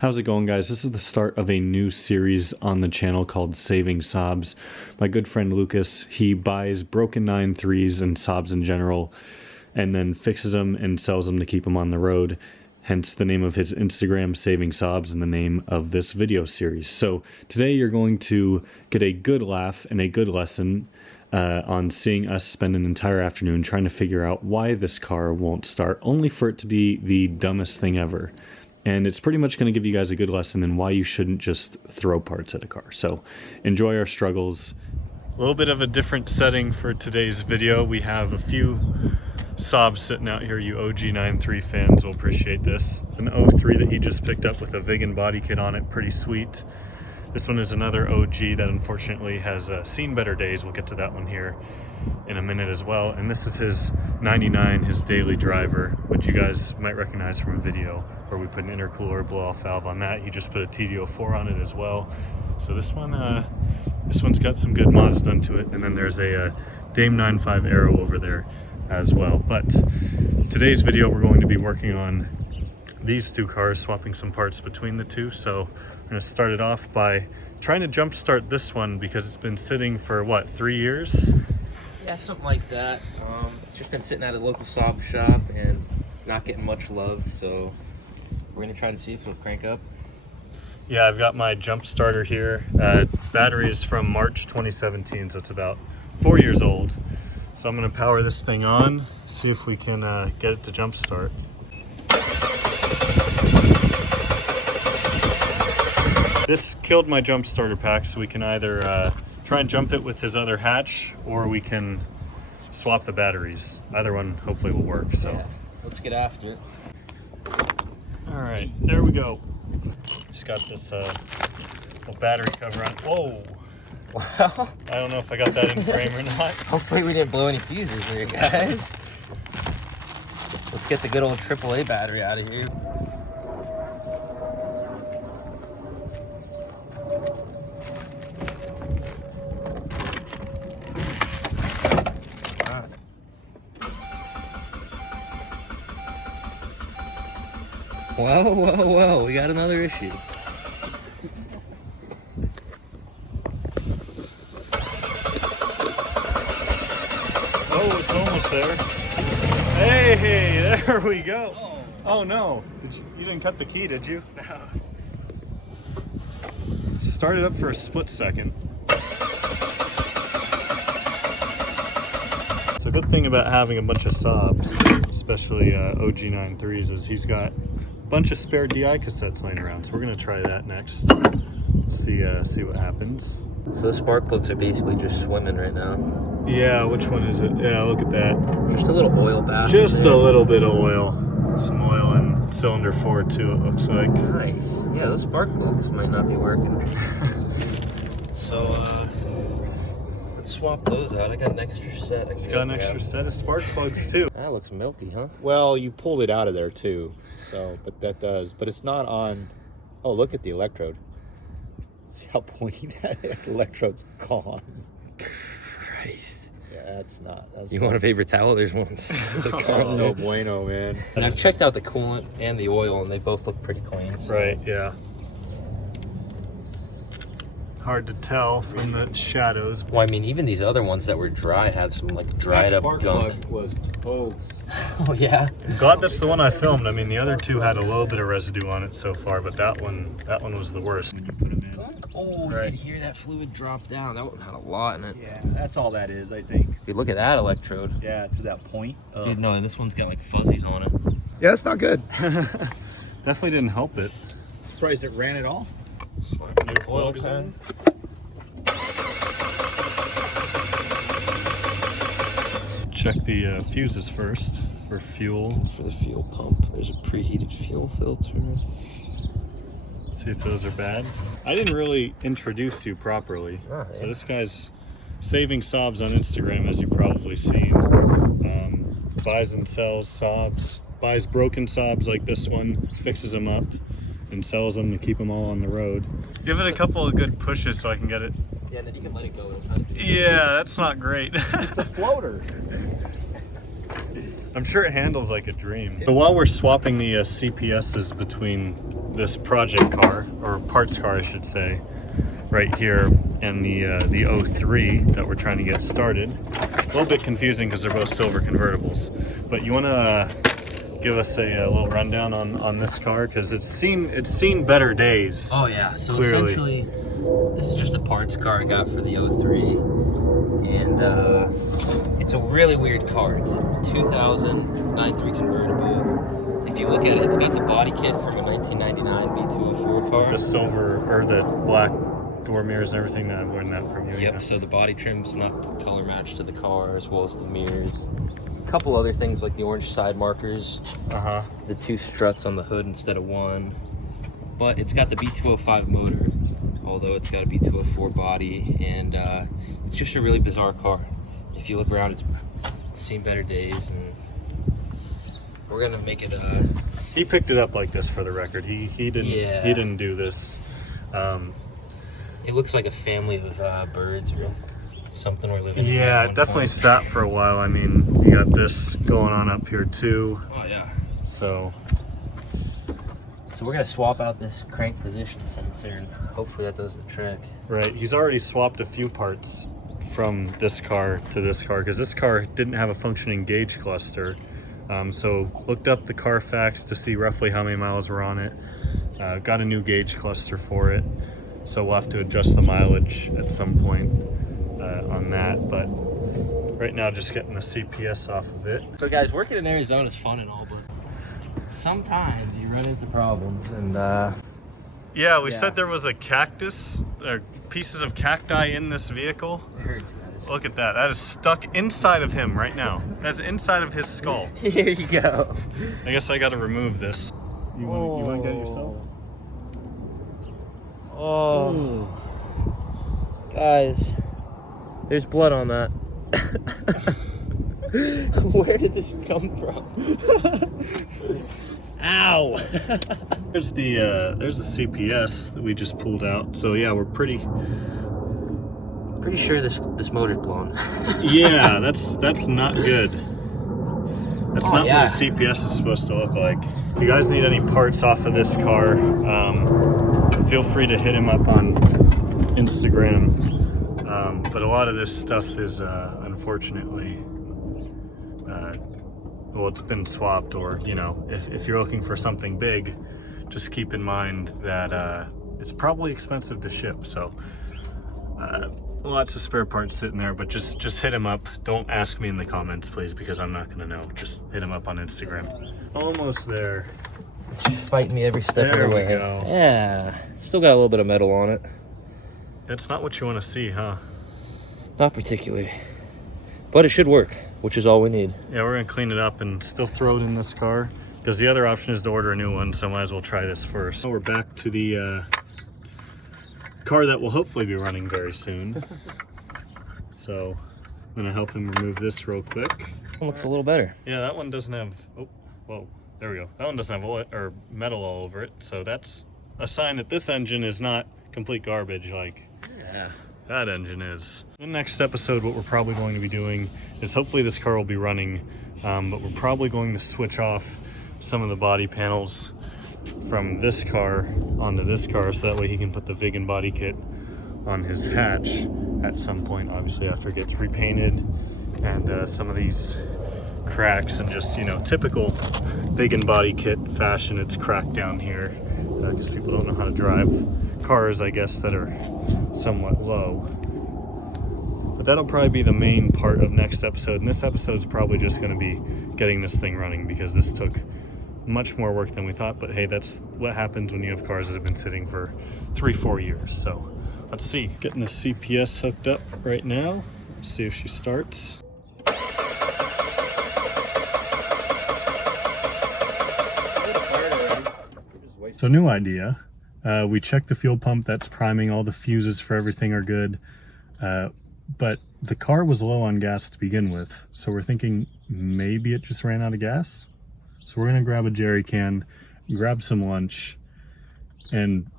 How's it going, guys? This is the start of a new series on the channel called Saving Saabs. My good friend Lucas, he buys broken 9.3s and Saabs in general and then fixes them and sells them to keep them on the road. Hence the name of his Instagram, Saving Saabs, and the name of this video series. So today you're going to get a good laugh and a good lesson on seeing us spend an entire afternoon trying to figure out why this car won't start, only for it to be the dumbest thing ever. And it's pretty much going to give you guys a good lesson in why you shouldn't just throw parts at a car. So enjoy our struggles. A little bit of a different setting for today's video. We have a few Saabs sitting out here. You OG 9.3 fans will appreciate this. An 03 that he just picked up with a Vigan body kit on it. Pretty sweet. This one is another OG that unfortunately has seen better days. We'll get to that one here in a minute as well. And this is his 99, his daily driver, which you guys might recognize from a video where we put an intercooler blow-off valve on that. He just put a TD04 on it as well. So this one's got some good mods done to it. And then there's a Dame 9.5 Aero over there as well. But today's video, we're going to be working on these two cars, swapping some parts between the two. So I'm going to start it off by trying to jump start this one because it's been sitting for what, 3 years? Yeah, something like that. It's just been sitting at a local Saab shop and not getting much love, so we're gonna try to see if it'll crank up. Yeah, I've got my jump starter here. Battery is from March 2017, so it's about 4 years old. So I'm gonna power this thing on, see if we can get it to jump start. This killed my jump starter pack, so we can either try and jump it with his other hatch, or we can swap the batteries. Either one hopefully will work. So yeah, let's get after it. All right, there we go. Just got this little battery cover on. Whoa. Wow. I don't know if I got that in frame or not. Hopefully we didn't blow any fuses here, guys. Let's get the good old AAA battery out of here. Whoa, we got another issue. Oh, it's almost there. Hey, there we go. Oh no, you didn't cut the key, did you? No. Started up for a split second. So a good thing about having a bunch of Saabs, especially OG 9.3s, is he's got bunch of spare DI cassettes laying around, so we're gonna try that next. See what happens. So the spark plugs are basically just swimming right now. Yeah, which one is it? Yeah, look at that. Just a little oil bath. Just a little bit of oil. Some oil in cylinder 4 too, it looks like. Nice. Yeah, those spark plugs might not be working. So let's swap those out. I got an extra set. It's got an extra set of spark plugs too. That looks milky, huh? Well, you pulled it out of there too, so, but that does. But it's not on. Oh, look at the electrode. See how pointy that electrode's gone. Christ. Yeah, that's not. You want a paper towel? There's one. That's no bueno, man. And I've checked out the coolant and the oil, and they both look pretty clean. So. Right, yeah. Hard to tell from the shadows. Well, I mean, even these other ones that were dry had some like dried up spark gunk. plug was toast. Oh yeah. Glad that's the one I filmed. I mean, the other two had a little bit of residue on it so far, but that one was the worst. Oh, Right. you could hear that fluid drop down. That one had a lot in it. Yeah, that's all that is, I think. Dude, look at that electrode. Yeah, to that point. Dude, no, and this one's got like fuzzies on it. Yeah, that's not good. Definitely didn't help it. Surprised it ran at all. Slap new Oil plugs pan. in. Check the fuses first for fuel. For the fuel pump, there's a preheated fuel filter. See if those are bad. I didn't really introduce you properly. Oh, yeah. So this guy's Saving Saabs on Instagram, as you've probably seen. Buys and sells Saabs. Buys broken Saabs like this one, fixes them up, and sells them to keep them all on the road. Give it a couple of good pushes so I can get it. Yeah, and then you can let it go. It'll kind of Yeah, that's not great. It's a floater. I'm sure it handles like a dream. So while we're swapping the CPSs between this project car, or parts car I should say, right here, and the 03 that we're trying to get started. A little bit confusing because they're both silver convertibles. But you want to give us a little rundown on this car, because it's seen better days. Oh yeah, so clearly. essentially this is just a parts car I got for the 03, and it's a really weird car. It's a 2000 9.3 convertible. If you look at it, it's got the body kit from a 1999 B204 car. The silver or the black door mirrors and everything that I've learned that from you. Yep, yeah. so the body trim's not color matched to the car, as well as the mirrors. A couple other things like the orange side markers, the 2 struts on the hood instead of 1. But it's got the B205 motor, although it's got a B204 body, and it's just a really bizarre car. If you look around, it's seen better days, and we're gonna make it. He picked it up like this, for the record. He didn't. Yeah. He didn't do this. It looks like a family of birds or something we're living in. Yeah, at it one definitely point. sat for a while. I mean, you got this going on up here too. Oh yeah. So So we're gonna swap out this crank position sensor, and hopefully that does the trick. right, he's already swapped a few parts from this car to this car, because this car didn't have a functioning gauge cluster. So looked up the Carfax to see roughly how many miles were on it. Got a new gauge cluster for it. So we'll have to adjust the mileage at some point on that. But right now, just getting the CPS off of it. So guys, working in Arizona is fun and all, but sometimes you run into problems, and Yeah, we Yeah. said there was a cactus, or pieces of cacti in this vehicle. it hurts, guys. Look at that. That is stuck inside of him right now. That's inside of his skull. Here you go. I guess I got to remove this. You want to get it yourself? Oh, guys, there's blood on that. Where did this come from? Ow! There's the CPS that we just pulled out. So yeah, we're pretty Pretty sure this motor's blown. Yeah, that's not good. That's Oh, not yeah. what a CPS is supposed to look like. If you guys need any parts off of this car, feel free to hit him up on Instagram. But a lot of this stuff is unfortunately, well, it's been swapped, or you know, if you're looking for something big, just keep in mind that it's probably expensive to ship. So lots of spare parts sitting there, but just hit him up. Don't ask me in the comments, please, because I'm not gonna know. Just hit him up on Instagram. Almost there. Fight me every step There of the we way. go. Yeah, still got a little bit of metal on it. It's not what you want to see, huh? Not particularly, but it should work, which is all we need. Yeah, we're gonna clean it up and still throw it in this car, because the other option is to order a new one, so might as well try this first. Now we're back to the car that will hopefully be running very soon. So I'm gonna help him remove this real quick. It looks a little better. Yeah, that one doesn't have, oh, whoa, there we go. That one doesn't have oil or metal all over it, so that's a sign that this engine is not complete garbage like Yeah. that engine is. In the next episode, what we're probably going to be doing is, hopefully this car will be running, but we're probably going to switch off some of the body panels from this car onto this car, so that way he can put the Vigan body kit on his hatch at some point, obviously after it gets repainted, and some of these cracks, and just, you know, typical Vigan body kit fashion, it's cracked down here because people don't know how to drive cars, I guess, that are somewhat low. But that'll probably be the main part of next episode, and this episode's probably just going to be getting this thing running, because this took much more work than we thought. But hey, that's what happens when you have cars that have been sitting for 3-4 years. So let's see. Getting the CPS hooked up right now. Let's see if she starts. So new idea. We checked the fuel pump, that's priming, all the fuses for everything are good. But the car was low on gas to begin with. So we're thinking maybe it just ran out of gas. So we're gonna grab a jerry can, grab some lunch, and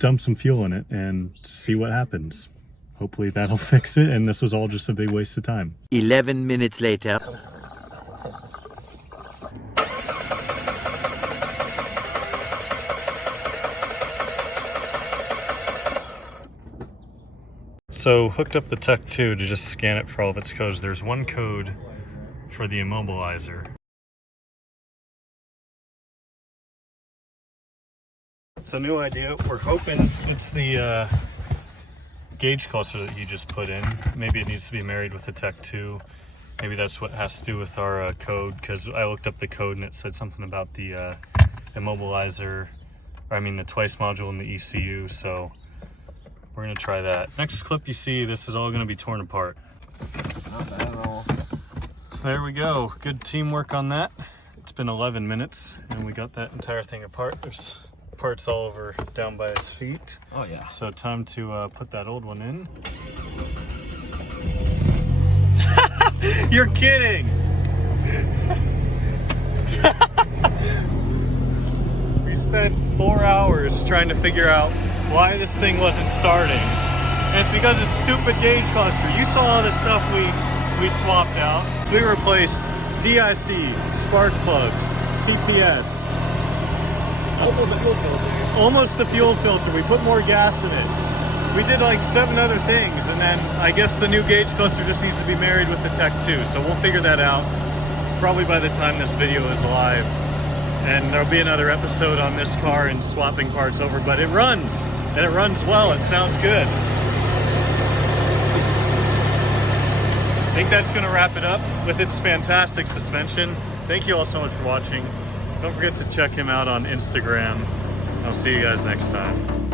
dump some fuel in it and see what happens. Hopefully that'll fix it, and this was all just a big waste of time. 11 minutes later. So hooked up the Tech 2 to just scan it for all of its codes. There's one code for the immobilizer. It's a new idea. We're hoping it's the gauge cluster that he just put in. Maybe it needs to be married with the Tech 2. Maybe that's what has to do with our code, because I looked up the code and it said something about the immobilizer, or I mean the twice module and the ECU, so we're gonna try that. Next clip you see, this is all gonna be torn apart. Not bad at all. So there we go, good teamwork on that. It's been 11 minutes and we got that entire thing apart. There's parts all over down by his feet. Oh yeah. So time to put that old one in. You're kidding! We spent 4 hours trying to figure out why this thing wasn't starting. And it's because of stupid gauge cluster. You saw all the stuff we swapped out. So we replaced DIC, spark plugs, CPS. Almost the fuel filter. Almost the fuel filter. We put more gas in it. We did like 7 other things, and then I guess the new gauge cluster just needs to be married with the Tech 2. So we'll figure that out probably by the time this video is live. And there'll be another episode on this car and swapping parts over, but it runs, and it runs well. It sounds good. I think that's going to wrap it up with its fantastic suspension. Thank you all so much for watching. Don't forget to check him out on Instagram. I'll see you guys next time.